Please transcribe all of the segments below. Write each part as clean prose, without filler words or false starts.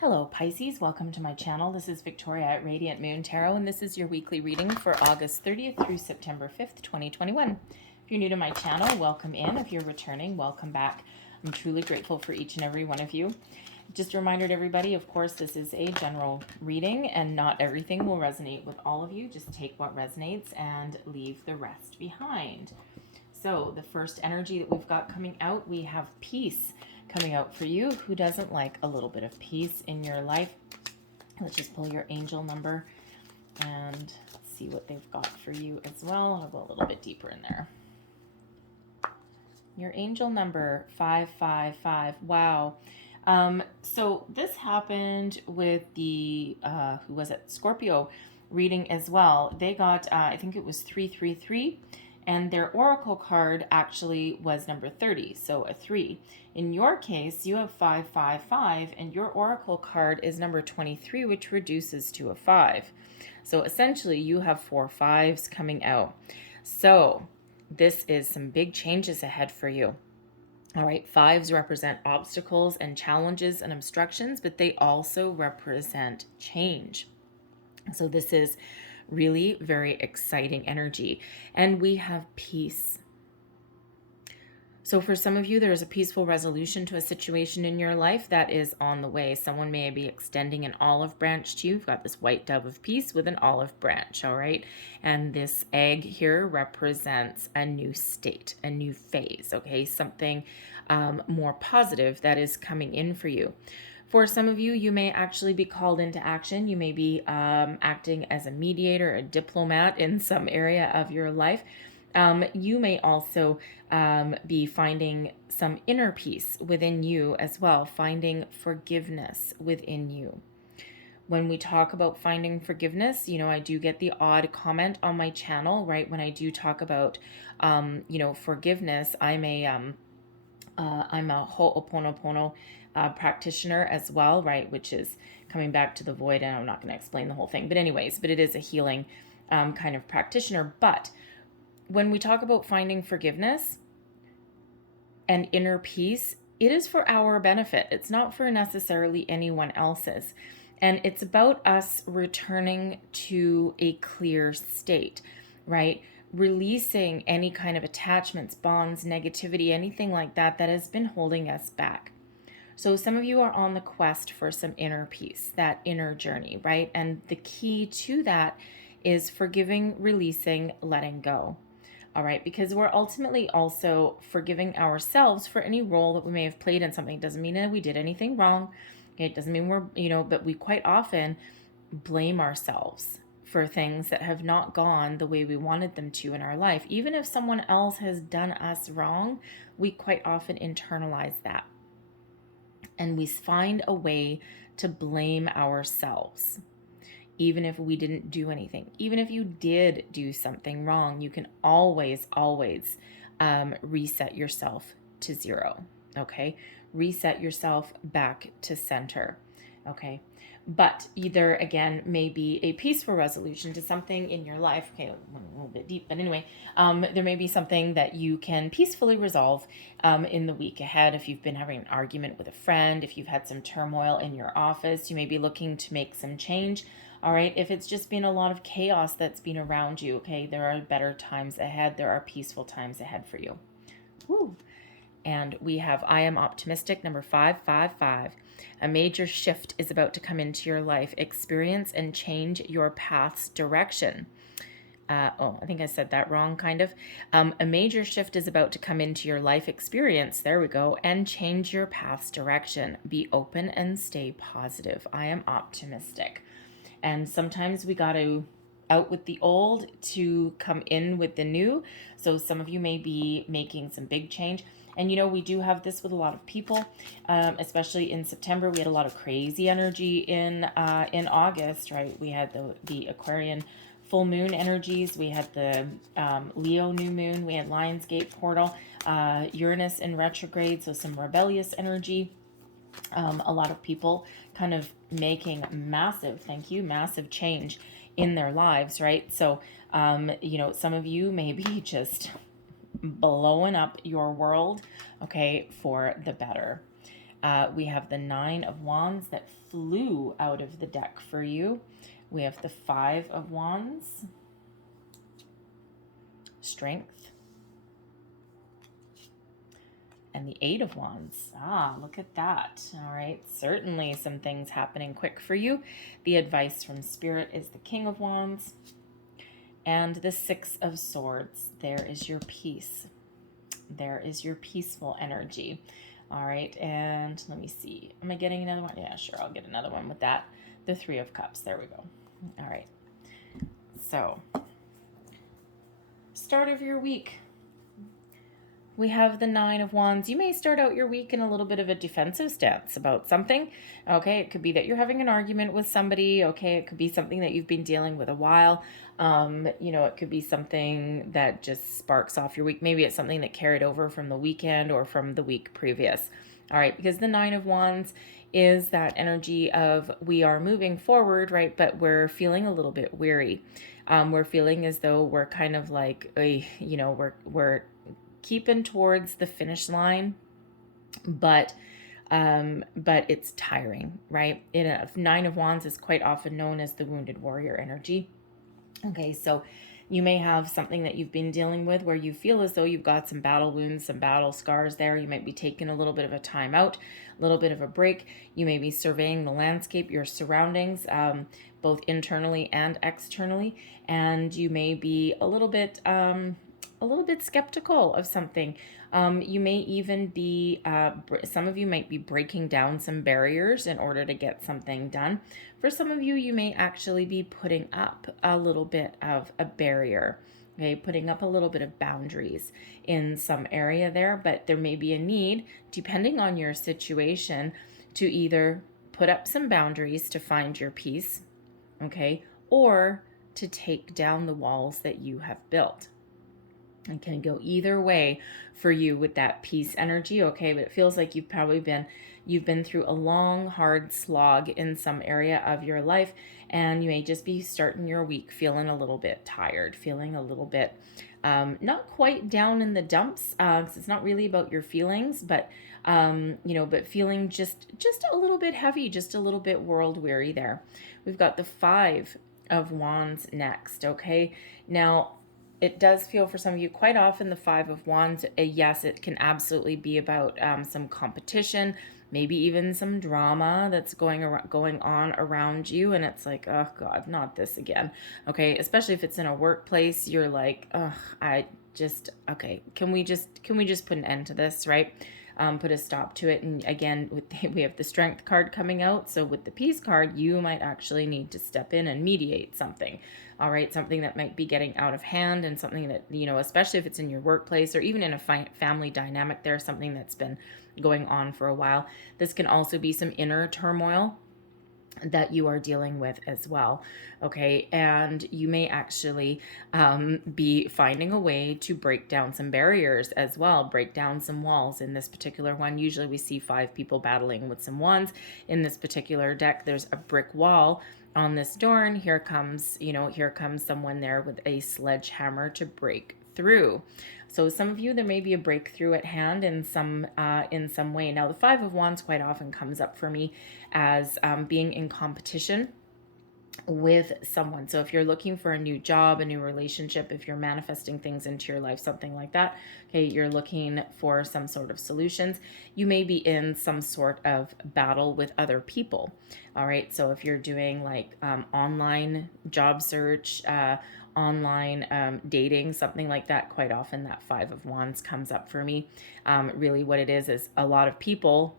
Hello Pisces, welcome to my channel. This is Victoria at Radiant Moon Tarot, and this is your weekly reading for August 30th through September 5th, 2021. If you're new to my channel, welcome in. If you're returning, welcome back. I'm truly grateful for each and every one of you. Just a reminder to everybody, of course, this is a general reading and not everything will resonate with all of you. Just take what resonates and leave the rest behind. So the first energy that we've got coming out, we have peace coming out for you. Who doesn't like a little bit of peace in your life? Let's just pull your angel number and see what they've got for you as well. I'll go a little bit deeper in there. Your angel number 555. Wow. So this happened with the who was it? Scorpio reading as well. They got I think it was 333. And their oracle card actually was number 30, so a 3. In your case, you have 555, and your oracle card is number 23, which reduces to a 5. So essentially, you have 4 5s coming out. So this is some big changes ahead for you. All right, 5s represent obstacles and challenges and obstructions, but they also represent change. So this is really very exciting energy. And we have peace. So for some of you, there is a peaceful resolution to a situation in your life that is on the way. Someone may be extending an olive branch to you. You've got this white dove of peace with an olive branch, all right? And this egg here represents a new state, a new phase, okay? Something more positive that is coming in for you. For some of you, you may actually be called into action. You may be acting as a mediator, a diplomat in some area of your life. You may also be finding some inner peace within you as well, finding forgiveness within you. When we talk about finding forgiveness, you know, I do get the odd comment on my channel, right? When I do talk about, forgiveness, I'm a Ho'oponopono practitioner as well, right? Which is coming back to the void, and I'm not going to explain the whole thing. But anyways, but it is a healing kind of practitioner. But when we talk about finding forgiveness and inner peace, it is for our benefit. It's not for necessarily anyone else's. And it's about us returning to a clear state, right? Releasing any kind of attachments, bonds, negativity, anything like that that has been holding us back. So some of you are on the quest for some inner peace, that inner journey, right? And the key to that is forgiving, releasing, letting go. All right, because we're ultimately also forgiving ourselves for any role that we may have played in something. It doesn't mean that we did anything wrong. It doesn't mean we're, but we quite often blame ourselves for things that have not gone the way we wanted them to in our life. Even if someone else has done us wrong, we quite often internalize that. And we find a way to blame ourselves. Even if we didn't do anything, even if you did do something wrong, you can always reset yourself to 0, okay? Reset yourself back to center, okay? But either, again, may be a peaceful resolution to something in your life. Okay, a little bit deep, but anyway, there may be something that you can peacefully resolve in the week ahead. If you've been having an argument with a friend, if you've had some turmoil in your office, you may be looking to make some change. All right, if it's just been a lot of chaos that's been around you, okay, there are better times ahead. There are peaceful times ahead for you. Woo. And we have I am optimistic, number 555. A major shift is about to come into your life. Experience and change your path's direction. I think I said that wrong, kind of. A major shift is about to come into your life experience. There we go. And change your path's direction. Be open and stay positive. I am optimistic. And sometimes we got to out with the old to come in with the new. So some of you may be making some big change. And, we do have this with a lot of people, especially in September. We had a lot of crazy energy in August, right? We had the Aquarian full moon energies. We had the Leo new moon. We had Lionsgate portal, Uranus in retrograde, so some rebellious energy. A lot of people kind of making massive change in their lives, right? So, some of you may be just blowing up your world, okay, for the better. We have the Nine of Wands that flew out of the deck for you. We have the Five of Wands, Strength, and the Eight of Wands. Ah, look at that. All right, certainly some things happening quick for you. The advice from Spirit is the King of Wands and the Six of Swords. There is your peace. There is your peaceful energy. All right, and let me see. Am I getting another one? Yeah, sure, I'll get another one with that. The Three of Cups. There we go. All right. So, start of your week. We have the Nine of Wands. You may start out your week in a little bit of a defensive stance about something. Okay, it could be that you're having an argument with somebody. Okay, it could be something that you've been dealing with a while. It could be something that just sparks off your week. Maybe it's something that carried over from the weekend or from the week previous. All right, because the Nine of Wands is that energy of we are moving forward, right? But we're feeling a little bit weary. We're feeling as though we're kind of like, we're keeping towards the finish line, but it's tiring, right? Nine of Wands is quite often known as the wounded warrior energy. Okay, so you may have something that you've been dealing with where you feel as though you've got some battle wounds, some battle scars there. You might be taking a little bit of a time out, a little bit of a break. You may be surveying the landscape, your surroundings, both internally and externally, and you may be a little bit skeptical of something. You may even be, some of you might be breaking down some barriers in order to get something done. For some of you, you may actually be putting up a little bit of a barrier, okay, putting up a little bit of boundaries in some area there, but there may be a need, depending on your situation, to either put up some boundaries to find your peace, okay, or to take down the walls that you have built. It can go either way for you with that peace energy, okay? But it feels like you've been through a long, hard slog in some area of your life, and you may just be starting your week feeling a little bit tired, feeling a little bit not quite down in the dumps. So it's not really about your feelings, but but feeling just a little bit heavy, just a little bit world weary there. We've got the Five of Wands next, okay? Now, it does feel for some of you quite often the Five of Wands, yes, it can absolutely be about some competition, maybe even some drama that's going on around you, and it's like, oh God, not this again. Okay, especially if it's in a workplace, you're like, oh, okay, can we just put an end to this, right? Put a stop to it. And again, we have the Strength card coming out. So with the Peace card, you might actually need to step in and mediate something. All right, something that might be getting out of hand, and something that, especially if it's in your workplace or even in a family dynamic, there's something that's been going on for a while. This can also be some inner turmoil that you are dealing with as well, okay? And you may actually be finding a way to break down some barriers as well, break down some walls. In this particular one, usually we see 5 people battling with some wands. In this particular deck, there's a brick wall on this door, and here comes someone there with a sledgehammer to break through. So some of you, there may be a breakthrough at hand in some way. Now, the Five of Wands quite often comes up for me as being in competition with someone. So if you're looking for a new job, a new relationship, if you're manifesting things into your life, something like that, okay, you're looking for some sort of solutions, you may be in some sort of battle with other people. All right, so if you're doing like online job search, online dating, something like that, quite often that Five of Wands comes up for me. Really what it is a lot of people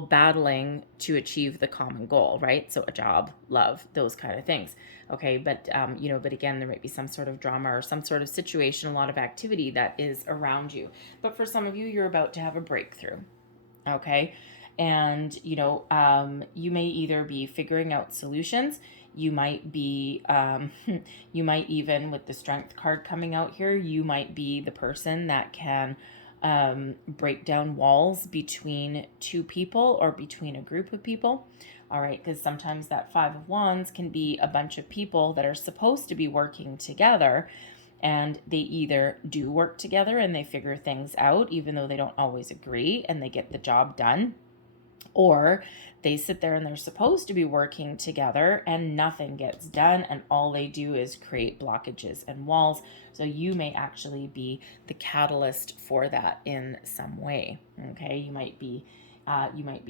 battling to achieve the common goal, right? So a job, love, those kind of things. Okay, but again, there might be some sort of drama or some sort of situation, a lot of activity that is around you. But for some of you, you're about to have a breakthrough. Okay, and you may either be figuring out solutions. You might be, you might even, with the Strength card coming out here, you might be the person that can break down walls between two people or between a group of people. All right, because sometimes that Five of Wands can be a bunch of people that are supposed to be working together, and they either do work together and they figure things out, even though they don't always agree, and they get the job done, or they sit there and they're supposed to be working together and nothing gets done, and all they do is create blockages and walls. So you may actually be the catalyst for that in some way. Okay, you might be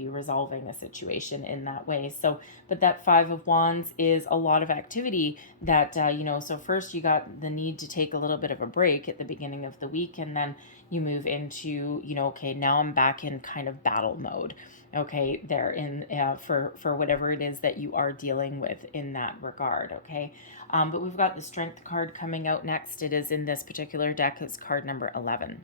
resolving a situation in that way. So, but that Five of Wands is a lot of activity that, so first you got the need to take a little bit of a break at the beginning of the week, and then you move into, okay, now I'm back in kind of battle mode. Okay, there in for whatever it is that you are dealing with in that regard. Okay, but we've got the Strength card coming out next. It is in this particular deck. It's card number 11.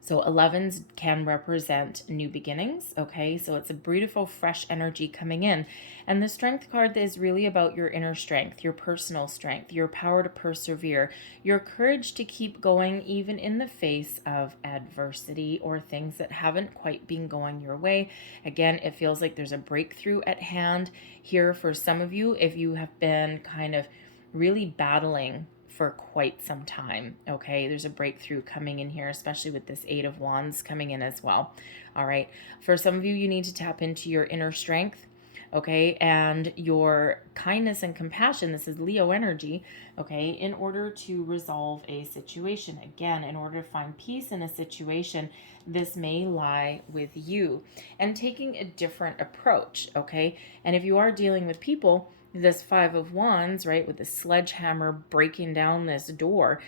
So 11s can represent new beginnings, okay? So it's a beautiful, fresh energy coming in. And the Strength card is really about your inner strength, your personal strength, your power to persevere, your courage to keep going even in the face of adversity or things that haven't quite been going your way. Again, it feels like there's a breakthrough at hand here for some of you if you have been kind of really battling for quite some time. Okay, there's a breakthrough coming in here, especially with this Eight of Wands coming in as well. All right, for some of you, you need to tap into your inner strength, okay, and your kindness and compassion. This is Leo energy, okay, in order to resolve a situation. Again, in order to find peace in a situation, this may lie with you and taking a different approach, okay? And if you are dealing with people, this Five of Wands, right, with the sledgehammer breaking down this door,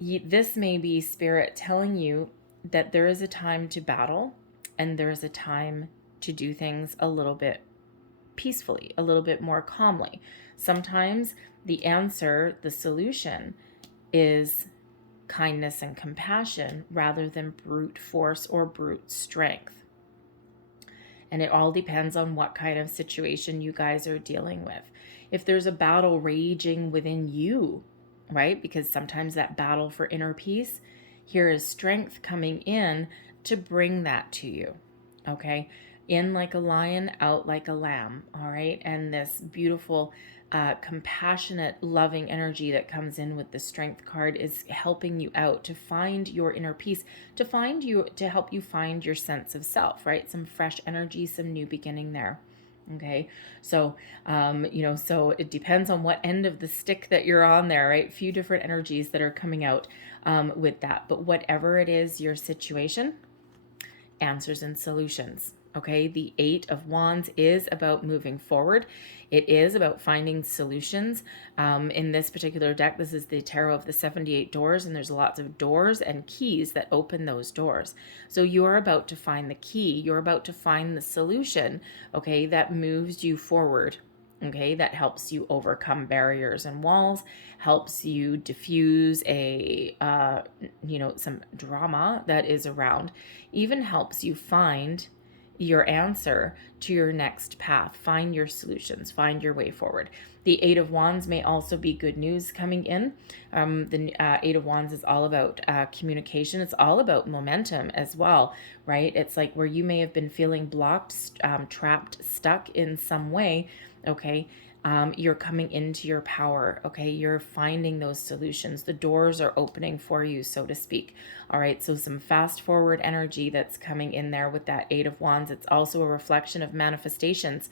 this may be Spirit telling you that there is a time to battle and there is a time to do things a little bit peacefully, a little bit more calmly. Sometimes the answer, the solution, is kindness and compassion rather than brute force or brute strength. And it all depends on what kind of situation you guys are dealing with. If there's a battle raging within you, right? Because sometimes that battle for inner peace, here is strength coming in to bring that to you, okay? In like a lion, out like a lamb, all right? And this beautiful, compassionate, loving energy that comes in with the Strength card is helping you out to find your inner peace, to help you find your sense of self, right? Some fresh energy, some new beginning there. Okay, so, so it depends on what end of the stick that you're on there, right? A few different energies that are coming out with that. But whatever it is, your situation, answers and solutions. Okay, the Eight of Wands is about moving forward. It is about finding solutions. In this particular deck, this is the Tarot of the 78 Doors, and there's lots of doors and keys that open those doors. So you're about to find the key. You're about to find the solution, okay, that moves you forward. Okay, that helps you overcome barriers and walls, helps you diffuse some drama that is around, even helps you find your answer to your next path, find your solutions, find your way forward. The Eight of Wands may also be good news coming in. The Eight of Wands is all about communication. It's all about momentum as well, right? It's like where you may have been feeling blocked, trapped, stuck in some way, okay? You're coming into your power, okay? You're finding those solutions. The doors are opening for you, so to speak. All right, so some fast forward energy that's coming in there with that Eight of Wands. It's also a reflection of manifestations.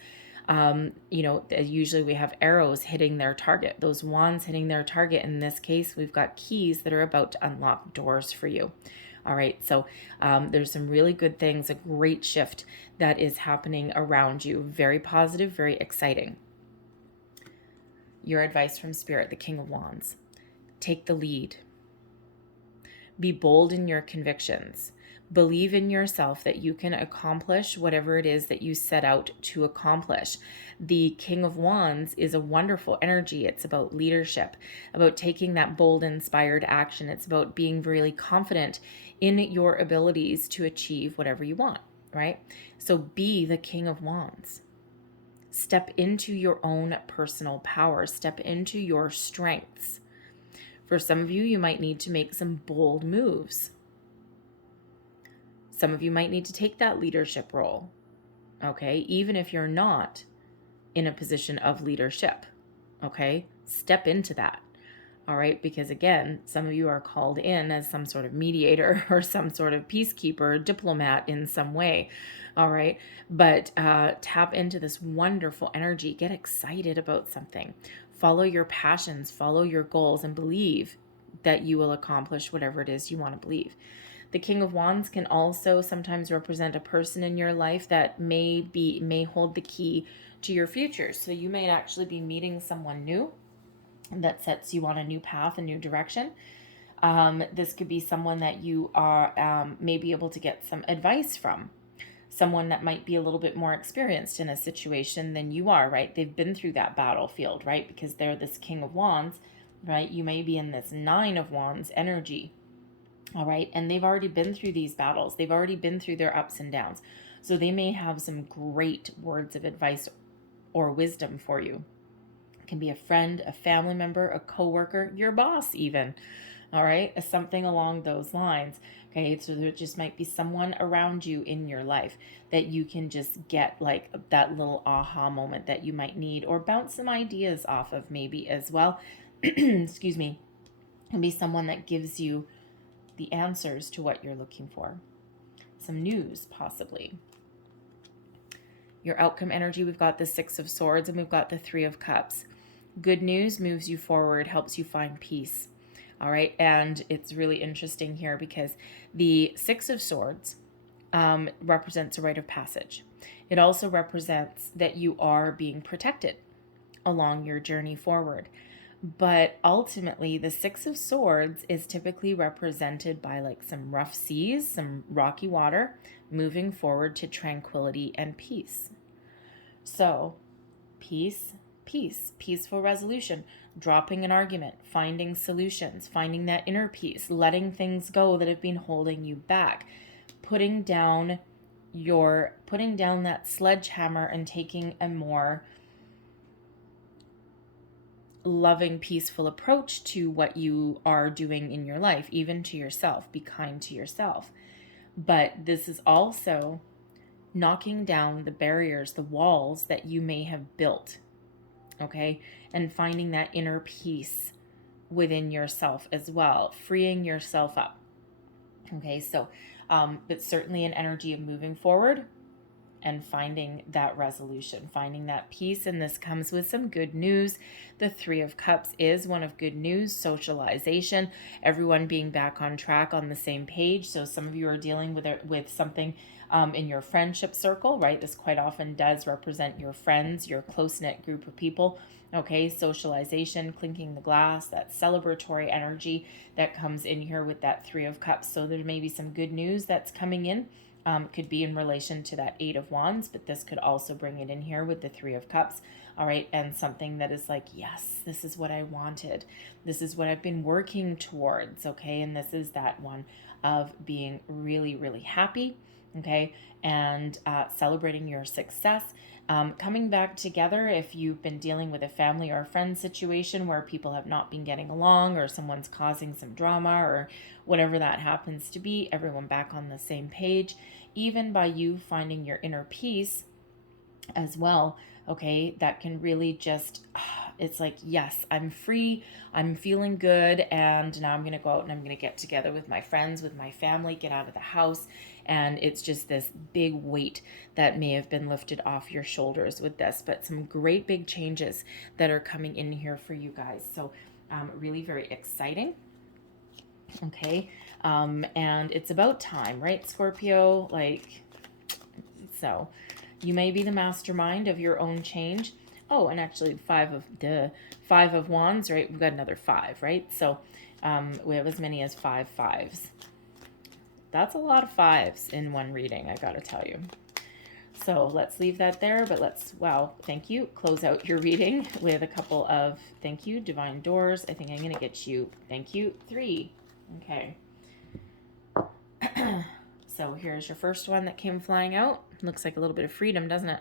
Usually we have arrows hitting their target, those wands hitting their target. In this case, we've got keys that are about to unlock doors for you. All right, so there's some really good things, a great shift that is happening around you. Very positive, very exciting. Your advice from Spirit, the King of Wands. Take the lead. Be bold in your convictions. Believe in yourself that you can accomplish whatever it is that you set out to accomplish. The King of Wands is a wonderful energy. It's about leadership, about taking that bold, inspired action. It's about being really confident in your abilities to achieve whatever you want, right? So be the King of Wands. Step into your own personal power. Step into your strengths. For some of you, you might need to make some bold moves. Some of you might need to take that leadership role, okay? Even if you're not in a position of leadership, okay? Step into that, All right, because again, some of you are called in as some sort of mediator or some sort of peacekeeper, diplomat in some way. All right, but tap into this wonderful energy. Get excited about something. Follow your passions, follow your goals, and believe that you will accomplish whatever it is you want to believe. The King of Wands can also sometimes represent a person in your life that may hold the key to your future. So you may actually be meeting someone new that sets you on a new path, a new direction. This could be someone that you are may be able to get some advice from. Someone that might be a little bit more experienced in a situation than you are, right? They've been through that battlefield, right? Because they're this King of Wands, right? You may be in this Nine of Wands energy, all right? And they've already been through these battles. They've already been through their ups and downs. So they may have some great words of advice or wisdom for you. It can be a friend, a family member, a coworker, your boss even, all right? Something along those lines, okay? So there just might be someone around you in your life that you can just get like that little aha moment that you might need, or bounce some ideas off of maybe as well. Excuse me. It can be someone that gives you the answers to what you're looking for. Some news, possibly. Your outcome energy, we've got the Six of Swords and we've got the Three of Cups. Good news moves you forward, helps you find peace. All right, and it's really interesting here because the Six of Swords represents a rite of passage. It also represents that you are being protected along your journey forward. But ultimately, the Six of Swords is typically represented by like some rough seas, some rocky water, moving forward to tranquility and peace. So, peace, peaceful resolution, dropping an argument, finding solutions, finding that inner peace, letting things go that have been holding you back, putting down that sledgehammer and taking a more loving, peaceful approach to what you are doing in your life, even to yourself. Be kind to yourself. But this is also knocking down the barriers, the walls that you may have built, okay? And finding that inner peace within yourself as well, freeing yourself up, okay? So it's certainly an energy of moving forward and finding that resolution, finding that peace. And this comes with some good news. The Three of Cups is one of good news, socialization, everyone being back on track, on the same page. So some of you are dealing with something in your friendship circle, right? This quite often does represent your friends, your close-knit group of people. Okay, socialization, clinking the glass, that celebratory energy that comes in here with that Three of Cups. So there may be some good news that's coming in. Could be in relation to that Eight of Wands, but this could also bring it in here with the Three of Cups, all right? And something that is like, yes, this is what I wanted. This is what I've been working towards, okay? And this is that one of being really, really happy, okay? And celebrating your success. Coming back together if you've been dealing with a family or a friend situation where people have not been getting along, or someone's causing some drama, or whatever that happens to be, everyone back on the same page, even by you finding your inner peace as well, okay? That can really just, it's like, yes, I'm free, I'm feeling good, and now I'm going to go out and I'm going to get together with my friends, with my family, get out of the house. And it's just this big weight that may have been lifted off your shoulders with this, but some great big changes that are coming in here for you guys. So really very exciting. Okay. And it's about time, right, Scorpio? Like, so you may be the mastermind of your own change. Oh, and actually Five of Wands, right? We've got another 5, right? So we have as many as 5 5s. That's a lot of 5s in one reading, I gotta tell you. So let's leave that there, but let's, wow, thank you. Close out your reading with a couple of thank you, divine doors. I think I'm gonna get you, thank you, 3. Okay. So here's your first one that came flying out. Looks like a little bit of freedom, doesn't it?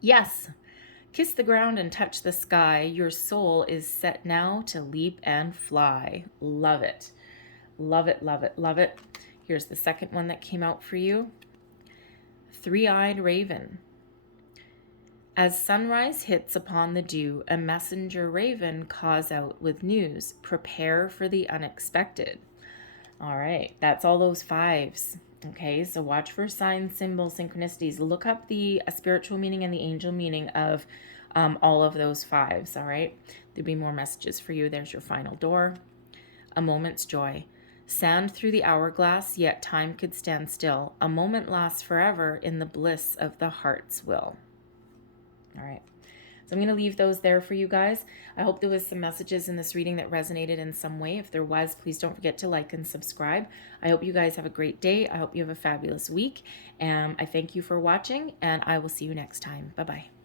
Yes. Kiss the ground and touch the sky. Your soul is set now to leap and fly. Love it. Love it, love it, love it. Here's the second one that came out for you. Three-eyed raven. As sunrise hits upon the dew, a messenger raven caws out with news. Prepare for the unexpected. All right, that's all those fives. Okay, so watch for signs, symbols, synchronicities. Look up the spiritual meaning and the angel meaning of all of those fives. All right, there'll be more messages for you. There's your final door. A moment's joy. Sand through the hourglass, yet time could stand still. A moment lasts forever in the bliss of the heart's will. All right. So I'm going to leave those there for you guys. I hope there was some messages in this reading that resonated in some way. If there was, please don't forget to like and subscribe. I hope you guys have a great day. I hope you have a fabulous week. And I thank you for watching, and I will see you next time. Bye-bye.